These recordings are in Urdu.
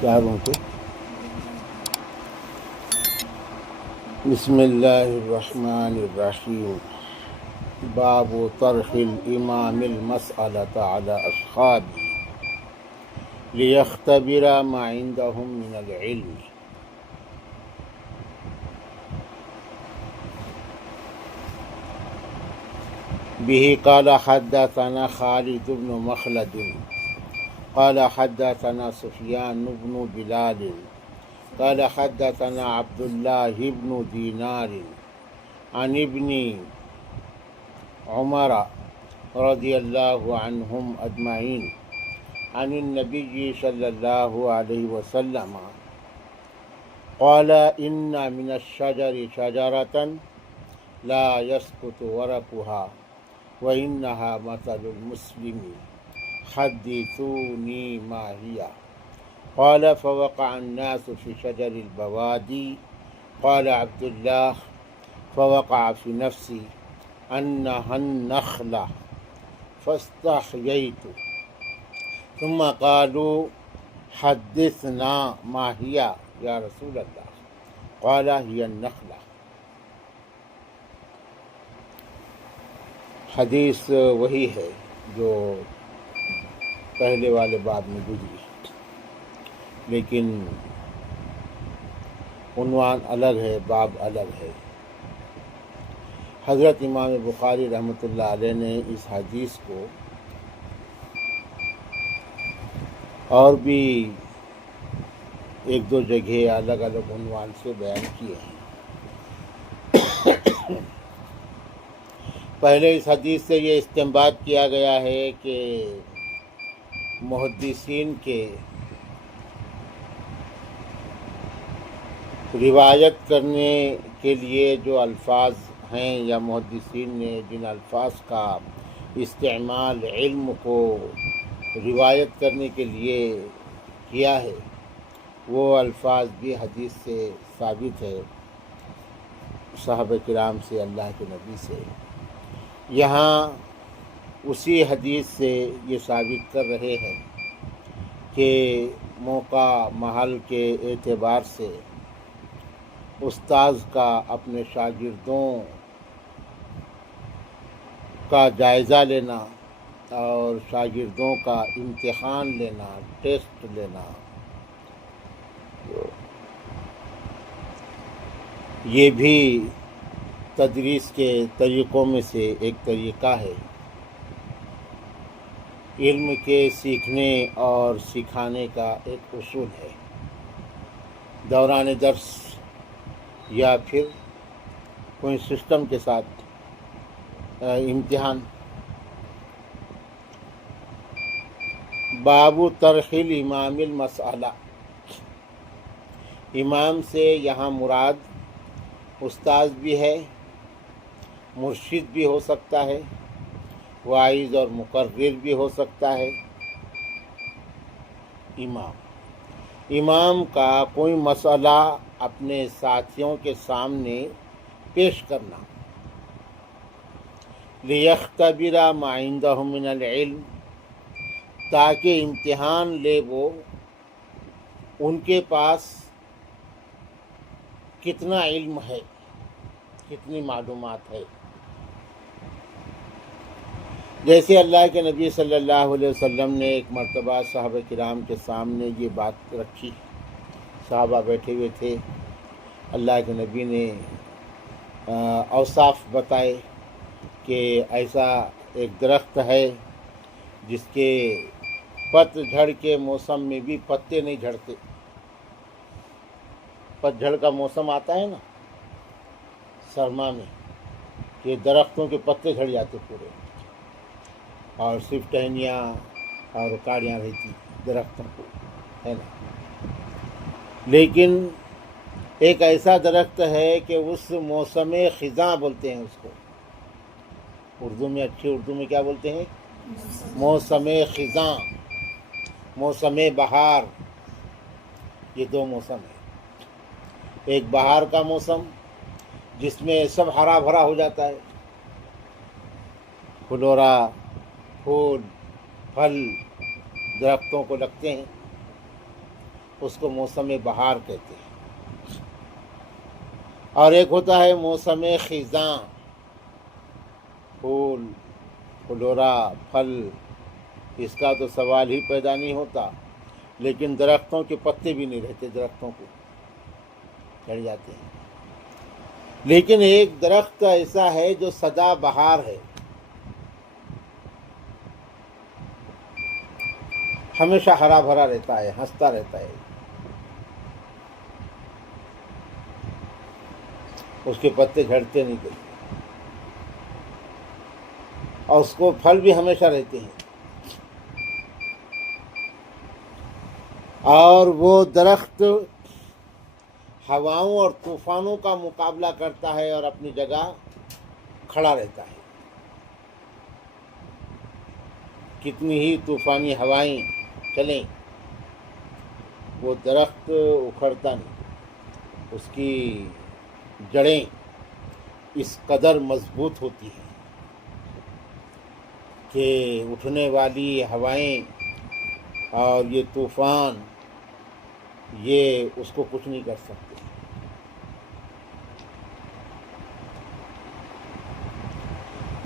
چاروں کے بسم اللہ الرحمن الرحیم باب طرح الامام المسألة على اصحابه لیختبر ما عندهم من العلم به قال حدثنا خالد بن مخلد قال حدثنا سفيان بن بلال قال حدثنا عبد الله بن دينار عن ابن عمر رضي الله عنهم أجمعين عن النبي صلى الله عليه وسلم قال إن من الشجر شجرة لا يسقط ورقها وإنها مثل المسلم حدثوني ما هي قال فوقع الناس في شجر البوادي قال عبد الله فوقع في نفسي أنها النخلة فاستحييت ثم قالوا حدثنا ما هي يا رسول الله قال هي النخلة. حدیث وہی ہے جو پہلے والے باب میں گزری، لیکن عنوان الگ ہے، باب الگ ہے۔ حضرت امام بخاری رحمۃ اللہ علیہ نے اس حدیث کو اور بھی ایک دو جگہ الگ الگ عنوان سے بیان کیے ہیں۔ پہلے اس حدیث سے یہ استنباط کیا گیا ہے کہ محدثین کے روایت کرنے کے لیے جو الفاظ ہیں یا محدثین نے جن الفاظ کا استعمال علم کو روایت کرنے کے لیے کیا ہے، وہ الفاظ بھی حدیث سے ثابت ہے، صحابہ کرام سے، اللہ کے نبی سے۔ یہاں اسی حدیث سے یہ ثابت کر رہے ہیں کہ موقع محل کے اعتبار سے استاذ کا اپنے شاگردوں کا جائزہ لینا اور شاگردوں کا امتحان لینا، ٹیسٹ لینا، یہ بھی تدریس کے طریقوں میں سے ایک طریقہ ہے، علم کے سیکھنے اور سکھانے کا ایک اصول ہے۔ دوران درس یا پھر کوئی سسٹم کے ساتھ امتحان۔ باب طرح الامام المسألہ، امام سے یہاں مراد استاذ بھی ہے، مرشد بھی ہو سکتا ہے، واعظ اور مقرر بھی ہو سکتا ہے۔ امام کا کوئی مسئلہ اپنے ساتھیوں کے سامنے پیش کرنا، لیختبر ما عندهم من العلم، تاکہ امتحان لے وہ ان کے پاس کتنا علم ہے، کتنی معلومات ہے۔ جیسے اللہ کے نبی صلی اللہ علیہ وسلم نے ایک مرتبہ صحابہ کرام کے سامنے یہ بات رکھی، صحابہ بیٹھے ہوئے تھے، اللہ کے نبی نے اوصاف بتائے کہ ایسا ایک درخت ہے جس کے پت جھڑ کے موسم میں بھی پتے نہیں جھڑتے۔ پت جھڑ کا موسم آتا ہے نا سرما میں، کہ درختوں کے پتے جھڑ جاتے پورے، اور صرف ٹہنیاں اور کاڑیاں رہتی درختوں کو، ہے نا۔ لیکن ایک ایسا درخت ہے کہ اس موسم خزاں بولتے ہیں اس کو، اردو میں، اچھی اردو میں کیا بولتے ہیں؟ موسم خزاں، موسم بہار۔ یہ دو موسم ہیں، ایک بہار کا موسم جس میں سب ہرا بھرا ہو جاتا ہے، پھلورا، پھول، پھل، درختوں کو لگتے ہیں، اس کو موسم بہار کہتے ہیں، اور ایک ہوتا ہے موسم خزاں، پھول، پھلورا، پھل، اس کا تو سوال ہی پیدا نہیں ہوتا، لیکن درختوں کے پتے بھی نہیں رہتے، درختوں کو جھڑ جاتے ہیں۔ لیکن ایک درخت ایسا ہے جو سدا بہار ہے، ہمیشہ ہرا بھرا رہتا ہے، ہنستا رہتا ہے، اس کے پتے جھڑتے نہیں کبھی، اور اس کو پھل بھی ہمیشہ رہتے ہیں، اور وہ درخت ہواؤں اور طوفانوں کا مقابلہ کرتا ہے اور اپنی جگہ کھڑا رہتا ہے۔ کتنی ہی طوفانی ہوائیں چلیں، وہ درخت اکھڑتا نہیں، اس کی جڑیں اس قدر مضبوط ہوتی ہیں کہ اٹھنے والی ہوائیں اور یہ طوفان یہ اس کو کچھ نہیں کر سکتے۔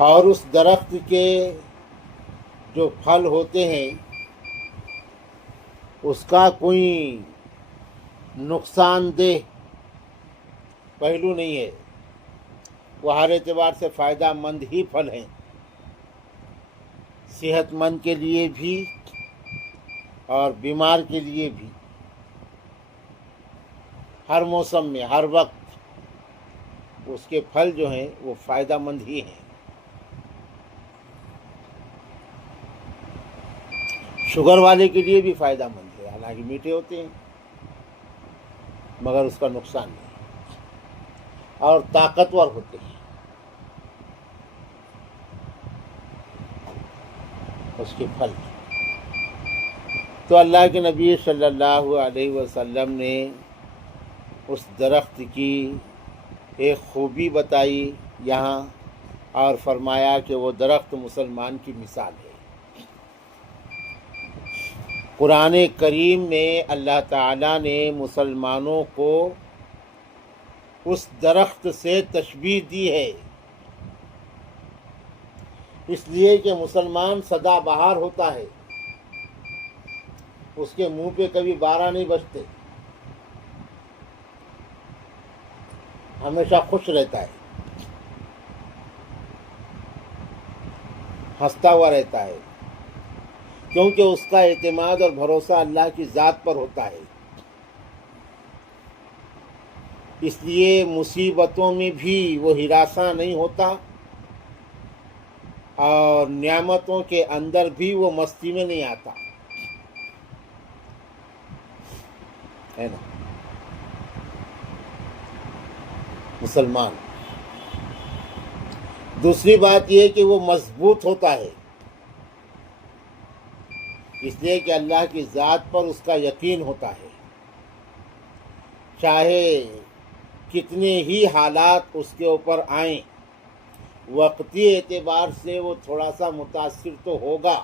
اور اس درخت کے جو پھل ہوتے ہیں اس کا کوئی نقصان دہ پہلو نہیں ہے، وہ ہر اعتبار سے فائدہ مند ہی پھل ہیں، صحت مند کے لیے بھی اور بیمار کے لیے بھی، ہر موسم میں ہر وقت اس کے پھل جو ہیں وہ فائدہ مند ہی ہیں۔ شوگر والے کے لیے بھی فائدہ مند ہے، حالانکہ میٹھے ہوتے ہیں مگر اس کا نقصان نہیں، اور طاقتور ہوتے ہیں اس کے پھل۔ تو اللہ کے نبی صلی اللہ علیہ وسلم نے اس درخت کی ایک خوبی بتائی یہاں، اور فرمایا کہ وہ درخت مسلمان کی مثال ہے۔ قرآن کریم میں اللہ تعالیٰ نے مسلمانوں کو اس درخت سے تشبیہ دی ہے، اس لیے کہ مسلمان سدا بہار ہوتا ہے، اس کے منہ پہ کبھی بارہ نہیں بجتے، ہمیشہ خوش رہتا ہے، ہنستا ہوا رہتا ہے، کیونکہ اس کا اعتماد اور بھروسہ اللہ کی ذات پر ہوتا ہے۔ اس لیے مصیبتوں میں بھی وہ ہراساں نہیں ہوتا، اور نعمتوں کے اندر بھی وہ مستی میں نہیں آتا، ہے نا مسلمان۔ دوسری بات یہ کہ وہ مضبوط ہوتا ہے، اس لیے کہ اللہ کی ذات پر اس کا یقین ہوتا ہے، چاہے کتنے ہی حالات اس کے اوپر آئیں، وقتی اعتبار سے وہ تھوڑا سا متاثر تو ہوگا،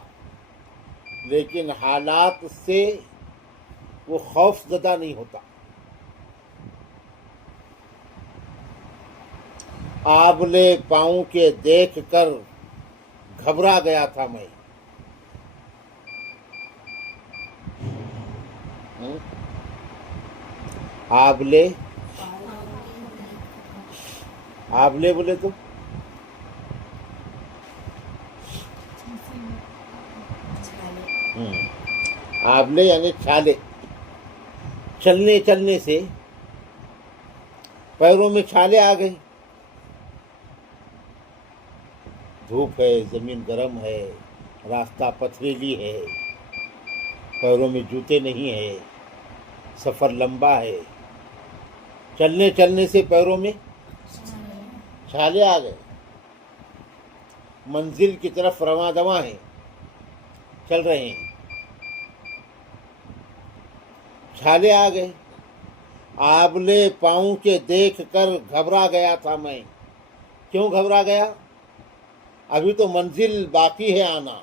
لیکن حالات سے وہ خوف زدہ نہیں ہوتا۔ آبلے پاؤں کے دیکھ کر گھبرا گیا تھا میں، آبلے آبلے بولے تو آبلے یعنی چھالے، چلنے چلنے سے پیروں میں چھالے آ گئے، دھوپ ہے، زمین گرم ہے، راستہ پتھریلی ہے، پیروں میں جوتے نہیں ہے، سفر لمبا ہے، چلنے چلنے سے پیروں میں چھالے آ گئے، منزل کی طرف رواں دواں ہیں، چل رہے ہیں، چھالے آ گئے، آبلے پاؤں کے دیکھ کر گھبرا گیا تھا میں۔ کیوں گھبرا گیا؟ ابھی تو منزل باقی ہے آنا،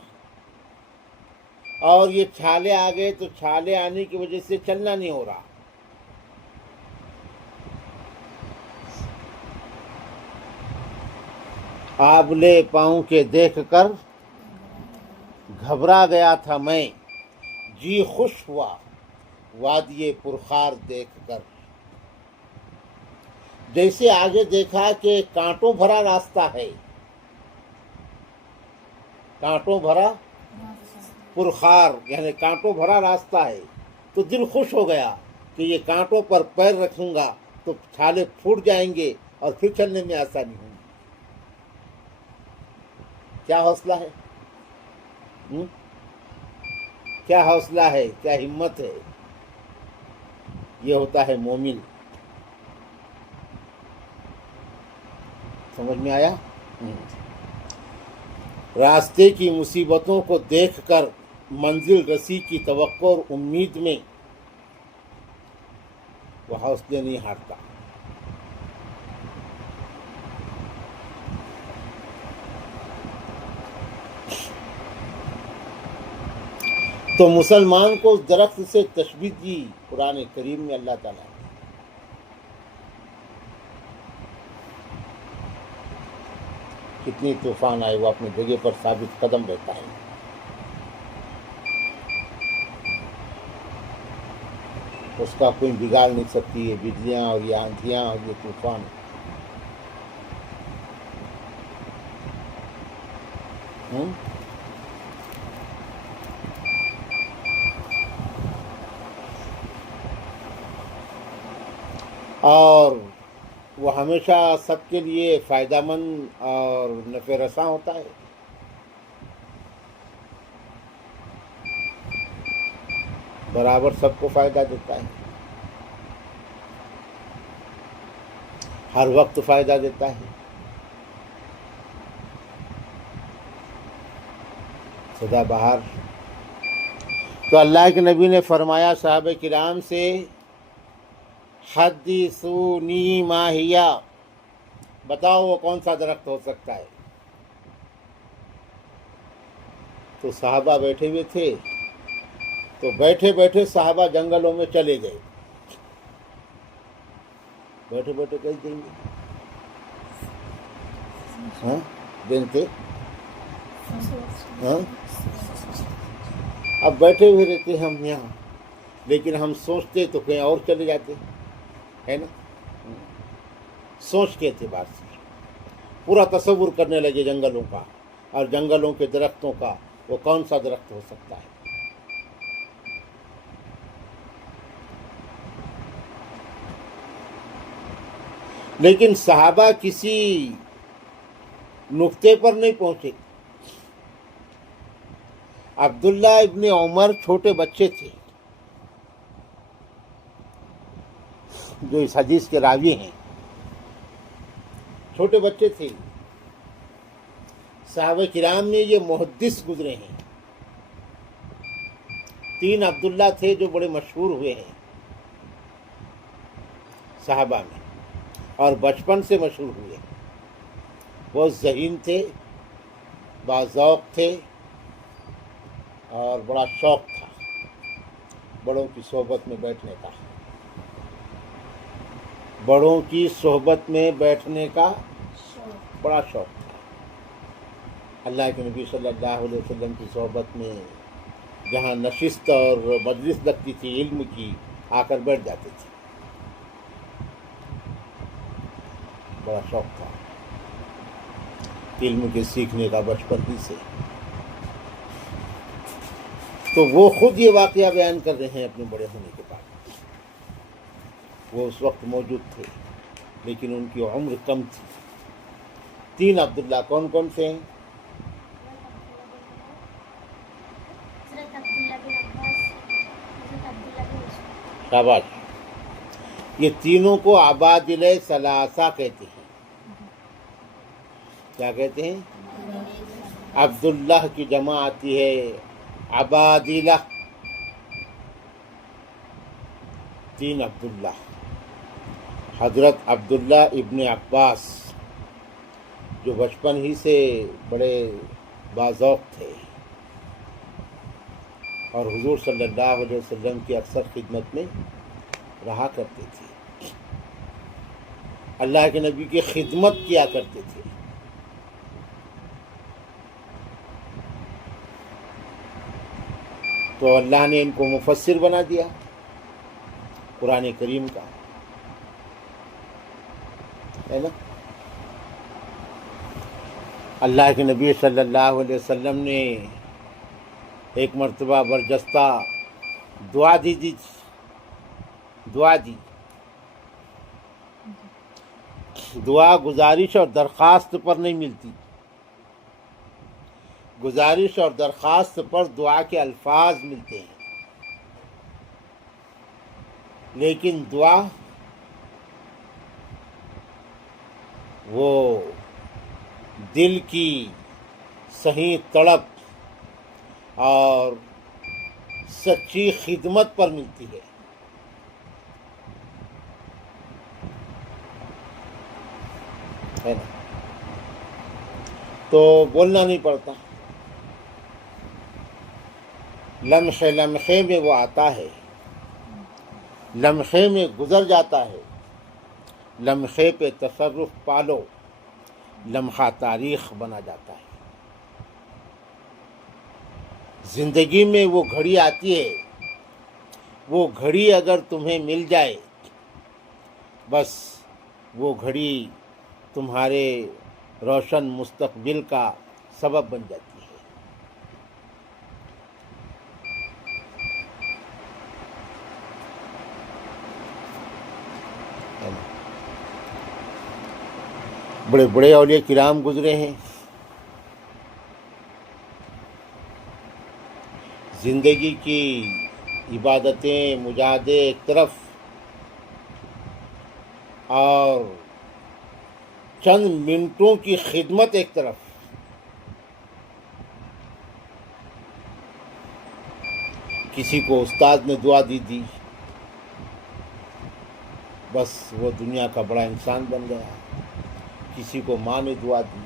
اور یہ چھالے آ گئے تو چھالے آنے کی وجہ سے چلنا نہیں ہو رہا. آبلے پاؤں کے دیکھ کر گھبرا گیا تھا میں، جی خوش ہوا وادی پرخار دیکھ کر. جیسے آگے دیکھا کہ کانٹوں بھرا راستہ ہے، کانٹوں بھرا پرخار یعنی کانٹوں بھرا راستہ ہے، تو دل خوش ہو گیا کہ یہ کانٹوں پر پیر رکھوں گا تو چھالے پھوٹ جائیں گے اور پھر چلنے میں آسانی ہوگی. کیا حوصلہ ہے، کیا حوصلہ ہے، کیا ہمت ہے. یہ ہوتا ہے مومن. سمجھ میں آیا؟ راستے کی مصیبتوں کو دیکھ کر منزل رسی کی توقع اور امید میں وہ حوصلے نہیں ہارتا. تو مسلمان کو اس درخت سے تشبیہ دی قرآن کریم میں اللہ تعالیٰ نے. کتنی طوفان آئے وہ اپنی جگہ پر ثابت قدم رہتا ہے. اس کا کوئی بگاڑ نہیں سکتی یہ بجلیاں اور یہ آندھیاں اور یہ طوفان. اور وہ ہمیشہ سب کے لیے فائدہ مند اور نفع رساں ہوتا ہے. برابر سب کو فائدہ دیتا ہے، ہر وقت فائدہ دیتا ہے. سدا بہار. تو اللہ کے نبی نے فرمایا صحابہ کرام سے، حدثونی ما ہیا، بتاؤ وہ کون سا درخت ہو سکتا ہے. تو صحابہ بیٹھے ہوئے تھے، تو بیٹھے بیٹھے صحابہ جنگلوں میں چلے گئے. بیٹھے بیٹھے کہیں دیں گے دن کے اب بیٹھے ہوئے رہتے ہم یہاں، لیکن ہم سوچتے تو کہیں اور چلے جاتے ہے نا. سوچ کے اعتبار سے پورا تصور کرنے لگے جنگلوں کا اور جنگلوں کے درختوں کا، وہ کون سا درخت ہو سکتا ہے. لیکن صحابہ کسی نقطے پر نہیں پہنچے. عبداللہ ابن عمر چھوٹے بچے تھے جو اس حدیث کے راوی ہیں، چھوٹے بچے تھے. صحابہ کرام میں یہ محدث گزرے ہیں. 3 عبداللہ تھے جو بڑے مشہور ہوئے ہیں صحابہ میں اور بچپن سے مشہور ہوئے. بہت ذہین تھے، باذوق تھے اور بڑا شوق تھا بڑوں کی صحبت میں بیٹھنے کا. بڑوں کی صحبت میں بیٹھنے کا بڑا شوق تھا. اللہ کے نبی صلی اللہ علیہ وسلم کی صحبت میں جہاں نشست اور مجلس لگتی تھی علم کی، آ کر بیٹھ جاتے تھے. بڑا شوق تھا علم کے سیکھنے کا بچپن ہی سے. تو وہ خود یہ واقعہ بیان کر رہے ہیں اپنے بڑے ہونے کے بعد. وہ اس وقت موجود تھے لیکن ان کی عمر کم تھی. 3 عبداللہ کون کون سے ہیں؟ شاباش. یہ تینوں کو عبادلہ ثلاثہ کہتے ہیں. کیا کہتے ہیں؟ عبداللہ کی جمع آتی ہے عبادلہ. 3 عبداللہ. حضرت عبداللہ ابن عباس جو بچپن ہی سے بڑے باذوق تھے، اور حضور صلی اللہ علیہ وسلم کی اکثر خدمت میں رہا کرتے تھے، اللہ کے نبی کی خدمت کیا کرتے تھے۔ تو اللہ نے ان کو مفسر بنا دیا قرآن کریم کا، ہے نا۔ اللہ کے نبی صلی اللہ علیہ وسلم نے ایک مرتبہ برجستہ دعا دی دعا گزارش اور درخواست پر نہیں ملتی، گزارش اور درخواست پر دعا کے الفاظ ملتے ہیں، لیکن دعا وہ دل کی صحیح طلب اور سچی خدمت پر ملتی ہے نا۔ تو بولنا نہیں پڑتا، لمحے لمحے میں وہ آتا ہے، لمحے میں گزر جاتا ہے، لمحے پہ تصرف پالو، لمحہ تاریخ بنا جاتا ہے۔ زندگی میں وہ گھڑی آتی ہے، وہ گھڑی اگر تمہیں مل جائے، بس وہ گھڑی تمہارے روشن مستقبل کا سبب بن جاتی ہے۔ بڑے بڑے اولیاء کرام گزرے ہیں، زندگی کی عبادتیں مجاہدے ایک طرف اور چند منٹوں کی خدمت ایک طرف، کسی کو استاد نے دعا دی، بس وہ دنیا کا بڑا انسان بن گیا، کسی کو ماں نے دعا دی،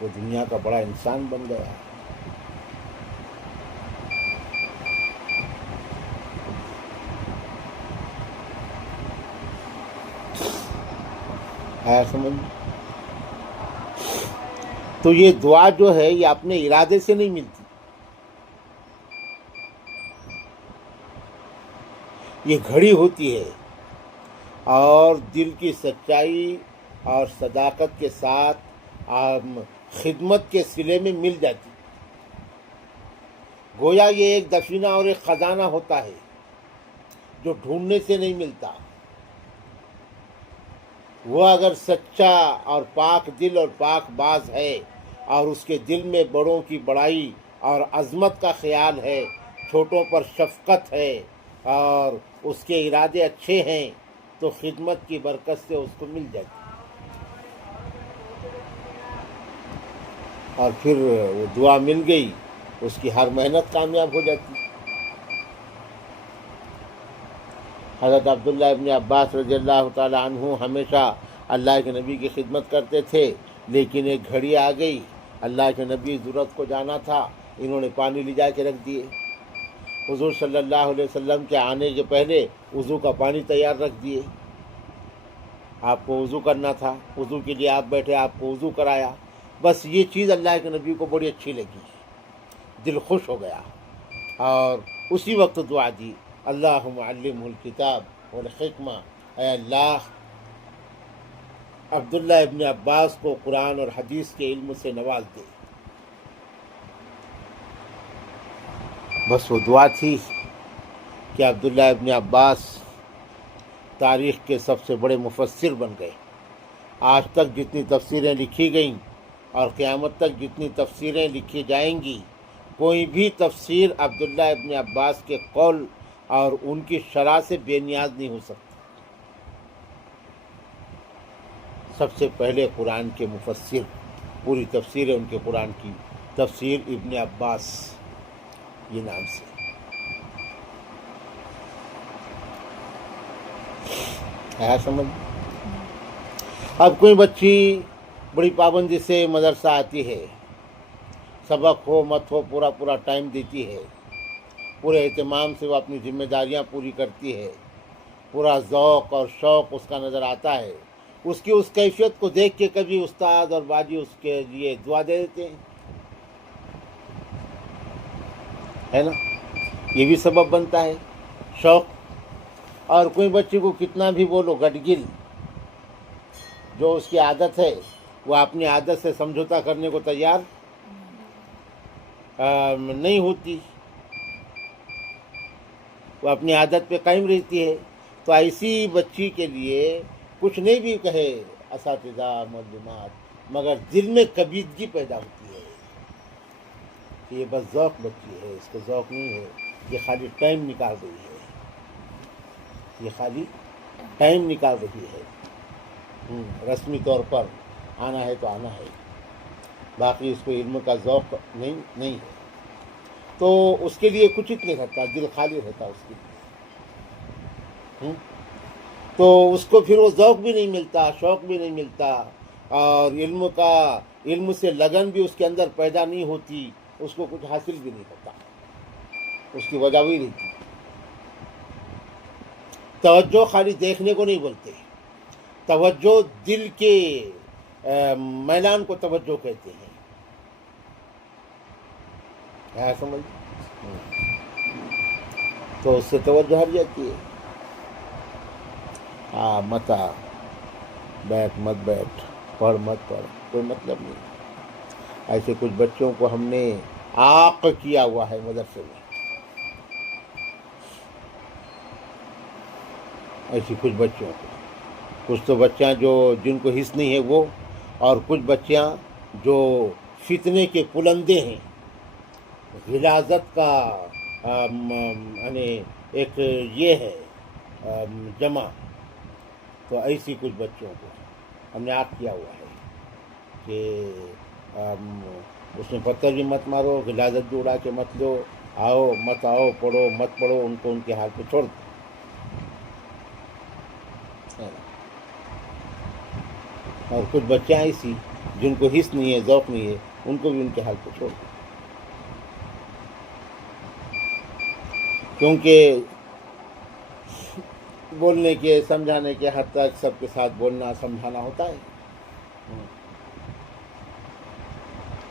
وہ دنیا کا بڑا انسان بن گیا۔ ہے سمجھ؟ تو یہ دعا جو ہے یہ اپنے ارادے سے نہیں ملتی، یہ گھڑی ہوتی ہے اور دل کی سچائی اور صداقت کے ساتھ خدمت کے صلے میں مل جاتی، گویا یہ ایک دفینہ اور ایک خزانہ ہوتا ہے جو ڈھونڈنے سے نہیں ملتا۔ وہ اگر سچا اور پاک دل اور پاک باز ہے اور اس کے دل میں بڑوں کی بڑائی اور عظمت کا خیال ہے، چھوٹوں پر شفقت ہے اور اس کے ارادے اچھے ہیں، تو خدمت کی برکت سے اس کو مل جاتی، اور پھر وہ دعا مل گئی، اس کی ہر محنت کامیاب ہو جاتی۔ حضرت عبداللہ ابن عباس رضی اللہ تعالی عنہ ہمیشہ اللہ کے نبی کی خدمت کرتے تھے، لیکن ایک گھڑی آ گئی، اللہ کے نبی ضرورت کو جانا تھا، انہوں نے پانی لے جا کے رکھ دیے۔ حضور صلی اللہ علیہ وسلم کے آنے کے پہلے وضو کا پانی تیار رکھ دیے، آپ کو وضو کرنا تھا، وضو کے لیے آپ بیٹھے، آپ کو وضو کرایا۔ بس یہ چیز اللہ کے نبی کو بڑی اچھی لگی، دل خوش ہو گیا، اور اسی وقت دعا دی، اللہم علمہ الکتاب والحکمہ، اے اللہ عبداللہ ابن عباس کو قرآن اور حدیث کے علم سے نواز دے۔ بس وہ دعا تھی کہ عبداللہ ابن عباس تاریخ کے سب سے بڑے مفسر بن گئے۔ آج تک جتنی تفسیریں لکھی گئیں اور قیامت تک جتنی تفسیریں لکھی جائیں گی، کوئی بھی تفسیر عبداللہ ابن عباس کے قول اور ان کی شرح سے بے نیاز نہیں ہو سکتی۔ سب سے پہلے قرآن کے مفسر، پوری تفسیر ہے ان کے قرآن کی، تفسیر ابن عباس یہ نام سے ہے، سمجھ؟ اب کوئی بچی بڑی پابندی سے مدرسہ آتی ہے، سبق ہو مت ہو پورا ٹائم دیتی ہے، پورے اہتمام سے وہ اپنی ذمہ داریاں پوری کرتی ہے، پورا ذوق اور شوق اس کا نظر آتا ہے، اس کی اس کیفیت کو دیکھ کے کبھی استاد اور باجی اس کے لیے دعا دے دیتے ہیں، ہے نا؟ یہ بھی سبب بنتا ہے شوق. اور کوئی بچے کو کتنا بھی بولو گٹگل، جو اس کی عادت ہے وہ اپنی عادت سے سمجھوتا کرنے کو تیار نہیں ہوتی، وہ اپنی عادت پہ قائم رہتی ہے. تو ایسی بچی کے لیے کچھ نہیں بھی کہے اساتذہ معلومات، مگر دل میں کبیدگی پیدا ہوتی ہے کہ یہ بس ذوق بچی ہے، اس کو ذوق نہیں ہے، یہ خالی ٹائم نکال رہی ہے، یہ خالی ٹائم نکال رہی ہے. رسمی طور پر آنا ہے تو آنا ہے، باقی اس کو علم کا ذوق نہیں ہے، تو اس کے لیے کچھ نہیں رہتا، دل خالی رہتا اس کے لیے. تو اس کو پھر وہ ذوق بھی نہیں ملتا، شوق بھی نہیں ملتا، اور علم سے لگن بھی اس کے اندر پیدا نہیں ہوتی، اس کو کچھ حاصل بھی نہیں ہوتا. اس کی وجہ وہی رہتی. توجہ خالی دیکھنے کو نہیں بولتے، توجہ دل کے میلان کو توجہ کہتے ہیں. کیا سمجھ؟ تو اس سے توجہ ہٹ جاتی ہے. مت آ، بیٹھ مت بیٹھ، پڑھ مت پڑھ، کوئی مطلب نہیں. ایسے کچھ بچوں کو ہم نے عاق کیا ہوا ہے مدرسے میں، ایسی کچھ بچوں کو. کچھ تو بچیاں جن کو حس نہیں ہے وہ، اور کچھ بچیاں جو فتنے کے پلندے ہیں، غلاظت کا یعنی ایک یہ ہے جمع. تو ایسی کچھ بچوں کو ہم نے عاق کیا ہوا ہے کہ اس میں پتھر بھی مت مارو، غلاظت بھی اڑا کے مت لو، آؤ مت آؤ، پڑھو مت پڑھو، ان کو ان کے حال پہ چھوڑ دو. اور کچھ بچیاں ایسی جن کو حس نہیں ہے، ذوق نہیں ہے، ان کو بھی ان کے حال پہ چھوڑ دو. کیونکہ بولنے کے سمجھانے کے حد تک سب کے ساتھ بولنا سمجھانا ہوتا ہے،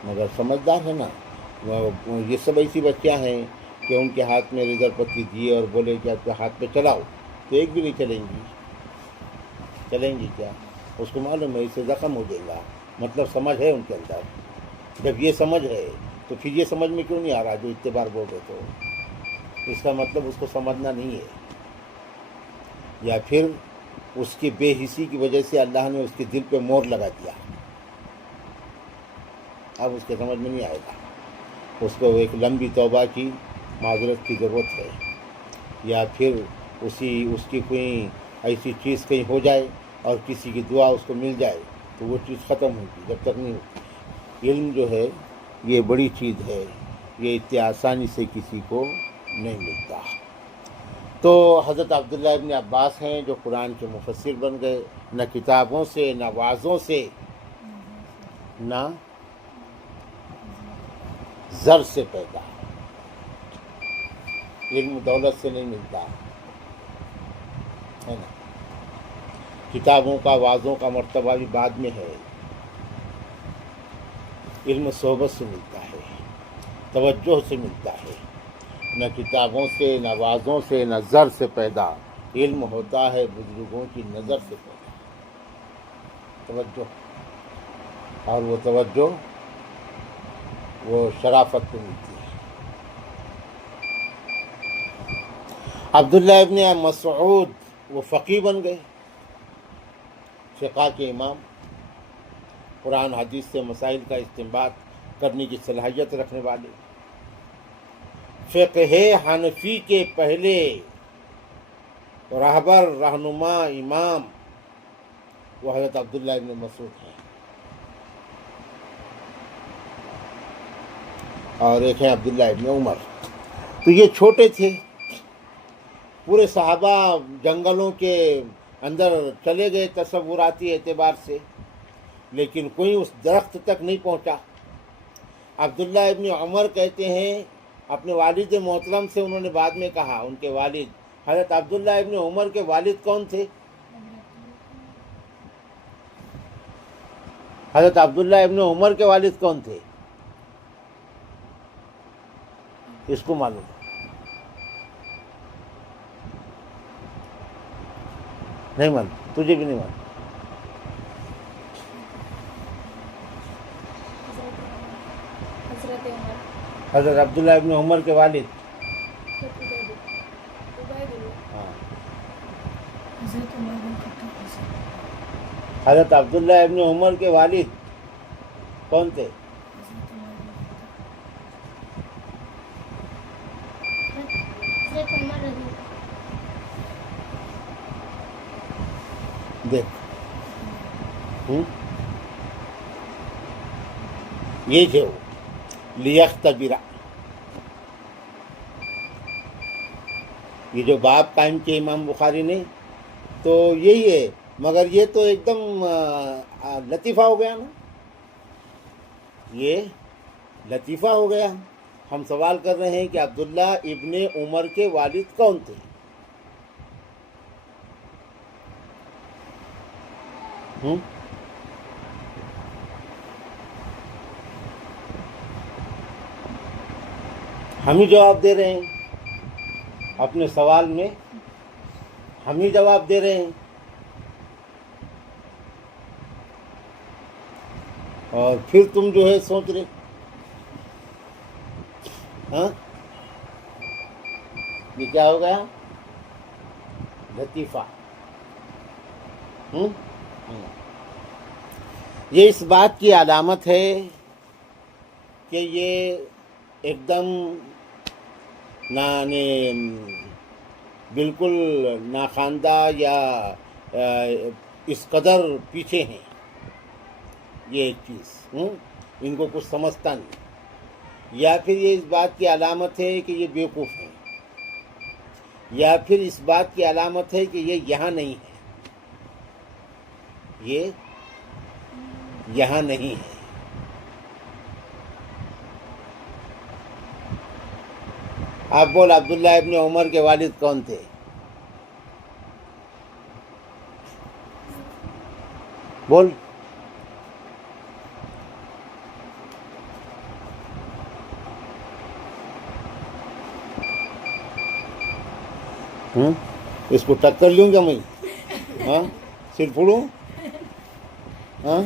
مگر سمجھدار ہے نا. یہ سب ایسی بچیاں ہیں کہ ان کے ہاتھ میں ریزر پتی دیے اور بولے کہ آپ کے ہاتھ پہ چلاؤ تو ایک بھی نہیں چلیں گی کیا؟ اس کو معلوم ہے اس سے زخم ہو جائے گا. مطلب سمجھ ہے ان کے اندر. جب یہ سمجھ ہے تو پھر یہ سمجھ میں کیوں نہیں آ رہا جو اتنے بار بول رہے؟ تو اس کا مطلب اس کو سمجھنا نہیں ہے، یا پھر اس کی بے حسی کی وجہ سے اللہ نے اس کے دل پہ مور لگا دیا. اب اس کے سمجھ میں نہیں آئے گا. اس کو ایک لمبی توبہ کی معذرت کی ضرورت ہے، یا پھر اس کی کوئی ایسی چیز کہیں ہو جائے اور کسی کی دعا اس کو مل جائے تو وہ چیز ختم ہوگی، جب تک نہیں ہوتی. علم جو ہے یہ بڑی چیز ہے، یہ اتنی آسانی سے کسی کو نہیں ملتا. تو حضرت عبداللہ ابن عباس ہیں جو قرآن کے مفسر بن گئے، نہ کتابوں سے، نہ وعظوں سے، نہ زر سے پیدا. علم دولت سے نہیں ملتا ہے نا. کتابوں کا، وعظوں کا مرتبہ بھی بعد میں ہے. علم صحبت سے ملتا ہے، توجہ سے ملتا ہے. نہ کتابوں سے، نہ وعظوں سے، نہ زر سے پیدا. علم ہوتا ہے بزرگوں کی نظر سے پیدا. توجہ، اور وہ توجہ وہ شرافت پہ ملتی ہے. عبداللہ ابن مسعود وہ فقیہ بن گئے، فقہ کے امام، قرآن حدیث سے مسائل کا استنباط کرنے کی صلاحیت رکھنے والے. فقہ حنفی کے پہلے راہبر، رہنما، امام وہ حضرت عبداللہ ابن مسعود ہیں. اور ایک ہیں عبداللہ ابن عمر. تو یہ چھوٹے تھے، پورے صحابہ جنگلوں کے اندر چلے گئے تصوراتی اعتبار سے، لیکن کوئی اس درخت تک نہیں پہنچا. عبداللہ ابن عمر کہتے ہیں اپنے والد محترم سے انہوں نے بعد میں کہا، ان کے والد حضرت عبداللہ ابن عمر کے والد کون تھے؟ حضرت عبداللہ ابن عمر کے والد کون تھے؟ اس کو معلوم نہیں؟ معلوم؟ تجھے بھی نہیں معلوم؟ حضرت عبداللہ ابن عمر کے والد، ہاں، حضرت عبداللہ ابن عمر کے والد کون تھے؟ دیکھ، یہ جو لیختبرا، یہ جو باب قائم کیا امام بخاری نے تو یہی ہے، مگر یہ تو ایک دم لطیفہ ہو گیا نا، یہ لطیفہ ہو گیا۔ ہم سوال کر رہے ہیں کہ عبداللہ ابن عمر کے والد کون تھے؟ ہم ہی جواب دے رہے ہیں اپنے سوال میں، ہم ہی جواب دے رہے ہیں، اور پھر تم جو ہے سوچ رہے، ہاں یہ کیا ہو گیا؟ لطیفہ۔ یہ اس بات کی علامت ہے کہ یہ ایک دم بالکل ناخواندہ یا اس قدر پیچھے ہیں، یہ ایک چیز ان کو کچھ سمجھتا نہیں، یا پھر یہ اس بات کی علامت ہے کہ یہ بیوقوف ہیں، یا پھر اس بات کی علامت ہے کہ یہ یہاں نہیں ہے، یہ یہاں نہیں ہے۔ آپ بول، عبداللہ ابن عمر کے والد کون تھے؟ بول۔ اس کو ٹکر لوں گا میں؟ ہاں، سر پھوڑوں؟ ہاں،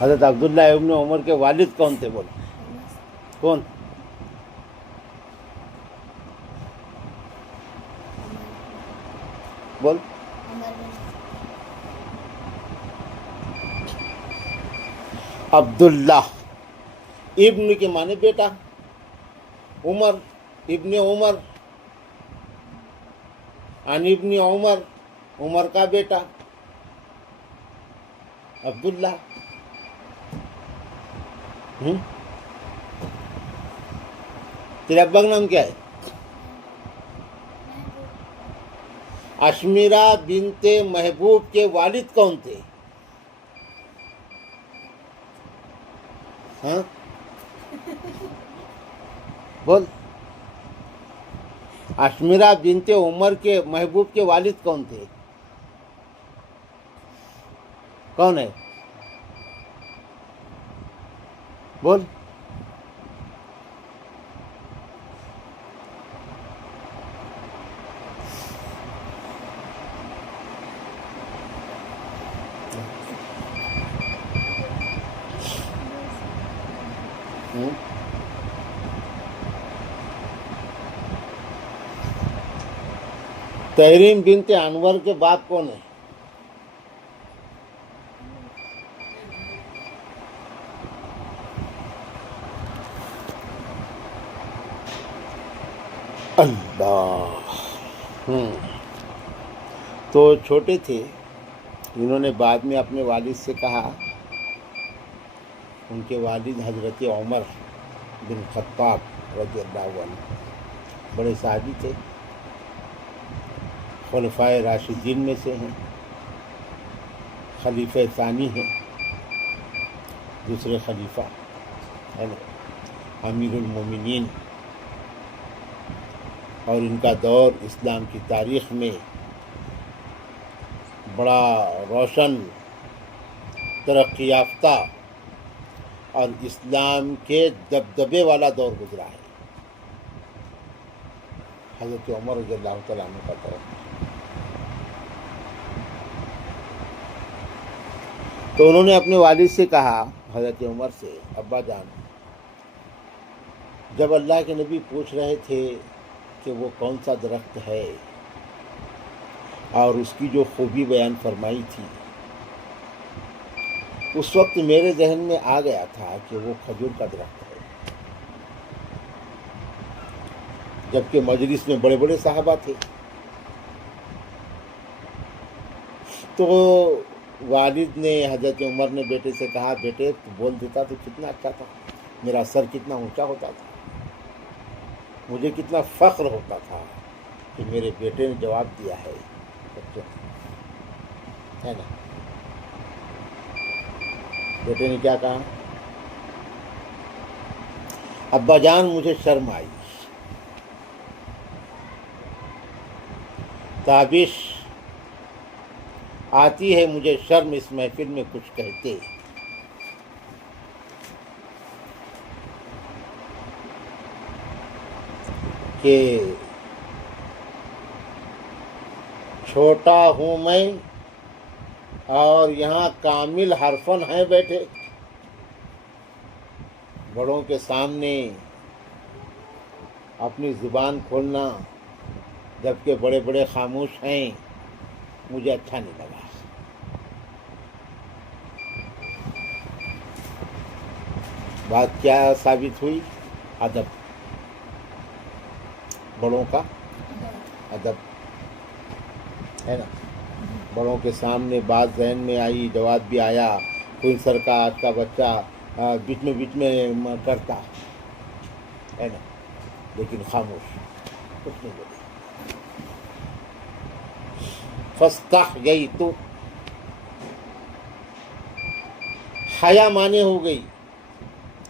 حضرت عبداللہ ابن عمر کے والد کون تھے؟ بول، کون؟ بول۔ عبداللہ ابن کے معنی بیٹا، عمر ابن عمر، عن ابن عمر، عمر کا بیٹا عبداللہ۔ تیرے ابا کا نام کیا ہے؟ اشمیرہ بنت محبوب کے والد کون تھے؟ ہاں بول۔ اشمیرہ بنت عمر کے محبوب کے والد کون تھے؟ کون ہے؟ بول۔ تحریم بنت انور کے باپ کون ہے؟ اللہ، تو چھوٹے تھے، انہوں نے بعد میں اپنے والد سے کہا، ان کے والد حضرت عمر بن خطاب رضی اللہ عنہ بڑے صحابی تھے، خلفائے راشدین میں سے ہیں، خلیفہ ثانی ہیں، دوسرے خلیفہ ہے نا، امیر المومنین، اور ان کا دور اسلام کی تاریخ میں بڑا روشن، ترقی یافتہ اور اسلام کے دبدبے والا دور گزرا ہے، حضرت عمر رضی اللہ تعالیٰ عنہ کا دور۔ تو انہوں نے اپنے والد سے کہا، حضرت عمر سے، ابا جان، جب اللہ کے نبی پوچھ رہے تھے کہ وہ کون سا درخت ہے اور اس کی جو خوبی بیان فرمائی تھی، اس وقت میرے ذہن میں آ گیا تھا کہ وہ کھجور کا درخت ہے، جبکہ مجلس میں بڑے بڑے صحابہ تھے۔ تو والد نے، حضرت عمر نے بیٹے سے کہا، بیٹے تو بول دیتا تو کتنا اچھا تھا، میرا سر کتنا اونچا ہوتا تھا، مجھے کتنا فخر ہوتا تھا کہ میرے بیٹے نے جواب دیا ہے نا۔ بیٹے نے کیا کہا؟ ابا جان مجھے شرم آئی، تابش آتی ہے مجھے شرم اس محفل میں کچھ کہتے، کہ چھوٹا ہوں میں اور یہاں کامل حرفن ہیں بیٹھے، بڑوں کے سامنے اپنی زبان کھولنا جبکہ بڑے بڑے خاموش ہیں، مجھے اچھا نہیں لگا۔ بات کیا ثابت ہوئی؟ ادب، بڑوں کا ادب ہے نا۔ بڑوں کے سامنے بات ذہن میں آئی، جواب بھی آیا، کوئی سرکار کا بچہ بیچ میں کرتا ہے نا، لیکن خاموش، کچھ نہیں بولے۔ فاستحییت، حیا مانے ہو گئی،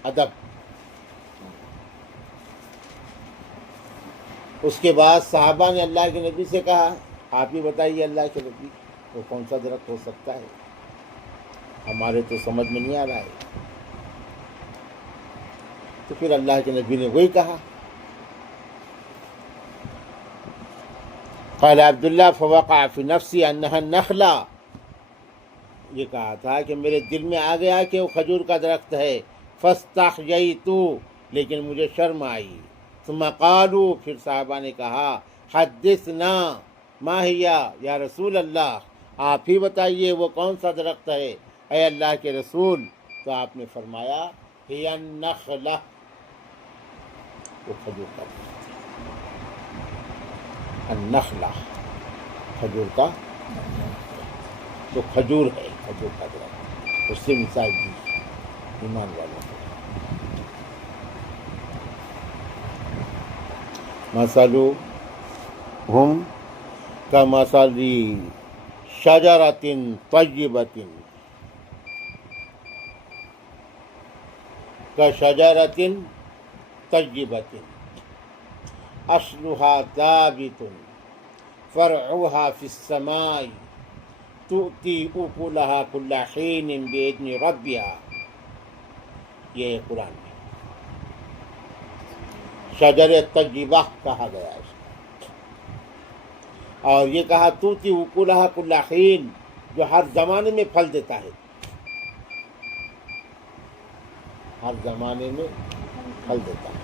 ادب۔ اس کے بعد صحابہ نے اللہ کے نبی سے کہا، آپ ہی بتائیے اللہ کے نبی، وہ کون سا درخت ہو سکتا ہے، ہمارے تو سمجھ میں نہیں آ رہا ہے۔ تو پھر اللہ کے نبی نے وہی کہا، قال عبداللہ فوقع فی نفسی انہا النخلہ، یہ کہا تھا کہ میرے دل میں آ گیا کہ وہ کھجور کا درخت ہے، فاستحییت، لیکن مجھے شرم آئی۔ ثم قالوا، پھر صحابہ نے کہا، حدثنا ما ہی یا رسول اللہ، آپ ہی بتائیے وہ کون سا درخت ہے اے اللہ کے رسول۔ تو آپ نے فرمایا، ہی النخلہ، وہ کھجور کا درخت، النخلہ، کھجور کا، تو کھجور ہے، کھجور کا درخت، اس سے مثال دی ایمان والوں کو۔ مثلهم کمثل شجرۃ طیبۃ، کشجرۃ طیبۃ اصلها ثابت فرعها فی السماء تؤتی اکلها کل حین باذن ربها، یہ قرآن میں شجر طیبہ کہا گیا ہے، اور یہ کہا توتی اکلها کل حین، جو ہر زمانے میں پھل دیتا ہے، ہر زمانے میں پھل دیتا ہے۔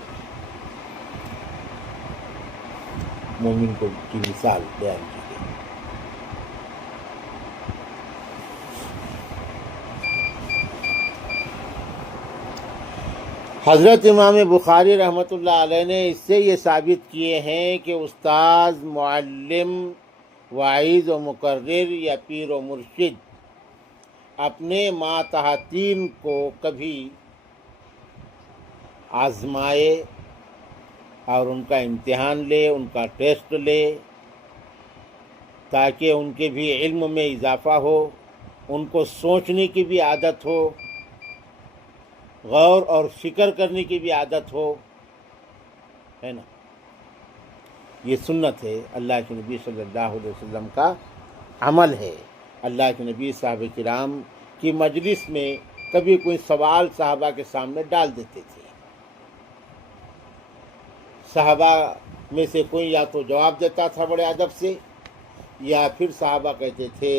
مومن کو کی مثال بیان کی گئی۔ حضرت امام بخاری رحمۃ اللہ علیہ نے اس سے یہ ثابت کیے ہیں کہ استاذ، معلم، واعظ و مقرر یا پیر و مرشد اپنے ماتحتین کو کبھی آزمائے اور ان کا امتحان لے، ان کا ٹیسٹ لے، تاکہ ان کے بھی علم میں اضافہ ہو ان کو سوچنے کی بھی عادت ہو، غور اور فکر کرنے کی بھی عادت ہو، ہے نا. یہ سنت ہے، اللہ کے نبی صلی اللہ علیہ وسلم کا عمل ہے. اللہ کے نبی صحابہ کرام کی مجلس میں کبھی کوئی سوال صحابہ کے سامنے ڈال دیتے تھے. صحابہ میں سے کوئی یا تو جواب دیتا تھا بڑے ادب سے، یا پھر صحابہ کہتے تھے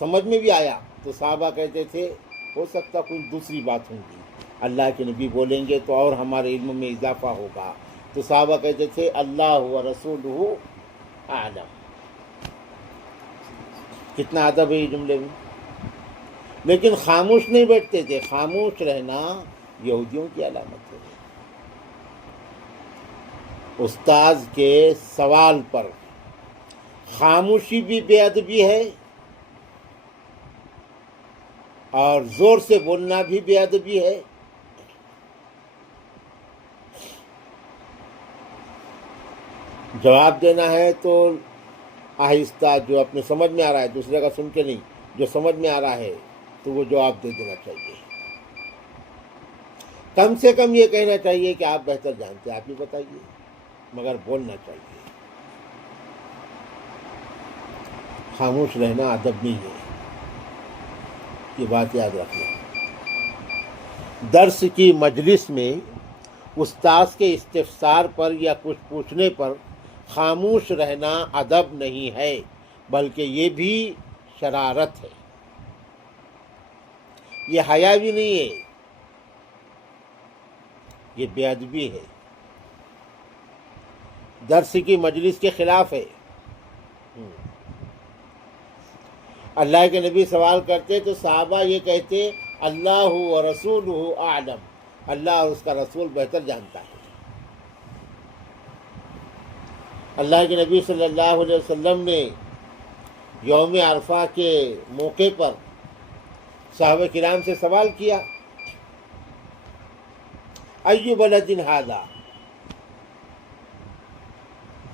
سمجھ میں بھی آیا تو صحابہ کہتے تھے ہو سکتا کوئی دوسری بات ہوگی، اللہ کے نبی بولیں گے تو اور ہمارے علم میں اضافہ ہوگا. تو صحابہ کہتے تھے اللہ و رسولہ اعلم. کتنا ادب ہے یہ جملے میں. لیکن خاموش نہیں بیٹھتے تھے. خاموش رہنا یہودیوں کی علامت ہے. استاذ کے سوال پر خاموشی بھی بے ادبی ہے، اور زور سے بولنا بھی بے ادبی ہے. جواب دینا ہے تو آہستہ، جو اپنے سمجھ میں آ رہا ہے، دوسرے کا سن کے نہیں، جو سمجھ میں آ رہا ہے تو وہ جواب دے دینا چاہیے. کم سے کم یہ کہنا چاہیے کہ آپ بہتر جانتے ہیں، آپ ہی بتائیے، مگر بولنا چاہیے. خاموش رہنا ادب نہیں ہے، یہ بات یاد رکھنا. درس کی مجلس میں استاذ کے استفسار پر یا کچھ پوچھنے پر خاموش رہنا ادب نہیں ہے، بلکہ یہ بھی شرارت ہے. یہ حیا بھی نہیں ہے، یہ بے ادبی ہے، درس کی مجلس کے خلاف ہے. اللہ کے نبی سوال کرتے تو صحابہ یہ کہتے اللہ و رسولہ اعلم، اللہ اور اس کا رسول بہتر جانتا ہے. اللہ کے نبی صلی اللہ علیہ وسلم نے یوم عرفہ کے موقع پر صحابہ کرام سے سوال کیا ای بلد ھذا.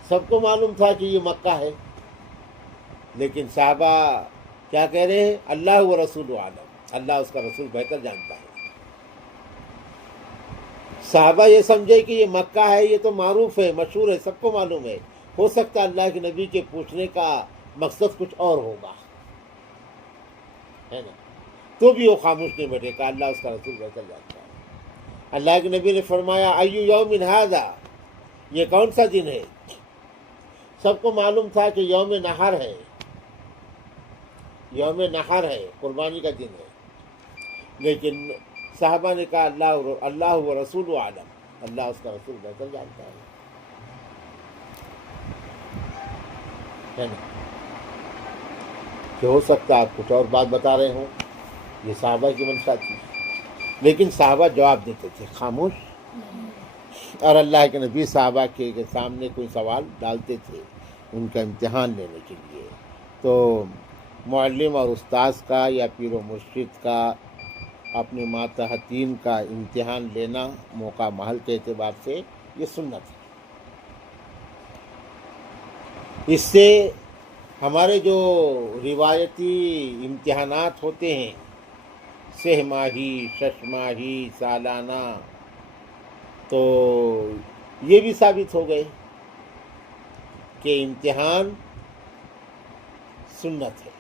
سب کو معلوم تھا کہ یہ مکہ ہے، لیکن صحابہ کیا کہہ رہے ہیں؟ اللہ و رسول عالم، اللہ اس کا رسول بہتر جانتا ہے. صحابہ یہ سمجھے کہ یہ مکہ ہے، یہ تو معروف ہے، مشہور ہے، سب کو معلوم ہے. ہو سکتا ہے اللہ کے نبی کے پوچھنے کا مقصد کچھ اور ہوگا، ہے نا. تو بھی وہ خاموش نہیں بیٹھے، کہ اللہ اس کا رسول بہتر جانتا ہے. اللہ کے نبی نے فرمایا ای یوم ھذا، یہ کون سا دن ہے؟ سب کو معلوم تھا کہ یوم نحر ہے، یوم نحر ہے، قربانی کا دن ہے. لیکن صحابہ نے کہا اللہ و رسول عالم، اللہ اس کا رسول بہتر جانتا ہے نا. کہ ہو سکتا آپ کچھ اور بات بتا رہے ہوں، یہ صحابہ کی منشا تھی. لیکن صحابہ جواب دیتے تھے خاموش. اور اللہ کے نبی صحابہ کے سامنے کوئی سوال ڈالتے تھے ان کا امتحان لینے کے لیے. تو معلم اور استاذ کا یا پیر و مرشد کا اپنے ماتحتین کا امتحان لینا موقع محل کے اعتبار سے یہ سنت ہے. اس سے ہمارے جو روایتی امتحانات ہوتے ہیں، سہ ماہی، شش ماہی، سالانہ، تو یہ بھی ثابت ہو گئے کہ امتحان سنت ہے.